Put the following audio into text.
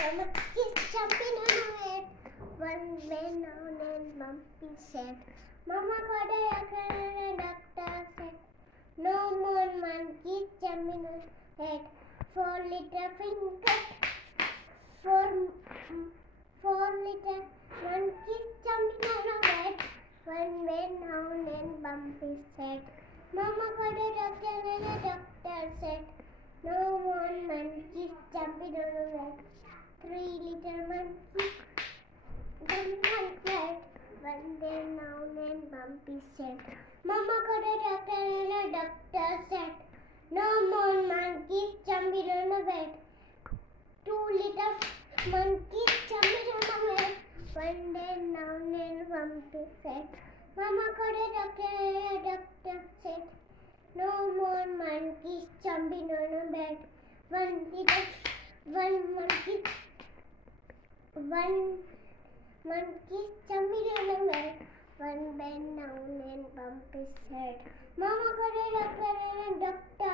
A monkey jumping on a bed. One went down and Bumpy said, Mama got a doctor and the doctor said, no more monkeys jumping on a head. 4 little fingers, 4 little monkeys jumping on a bed. One went down and Bumpy said, Mama got a doctor and the doctor said, no more monkeys jumping on a bed. 3 little monkeys jumping on a bed. One went down and Bumpy said, Mama got a doctor and the doctor said, no more monkeys jumping on a bed. 2 little monkeys jumping on a bed. One went down and Bumpy said, Mama got a doctor and the doctor said, no more monkeys jumping on a bed. One monkey jumping on a bed. One bent down and Bumpy said, Mama got a doctor and a doctor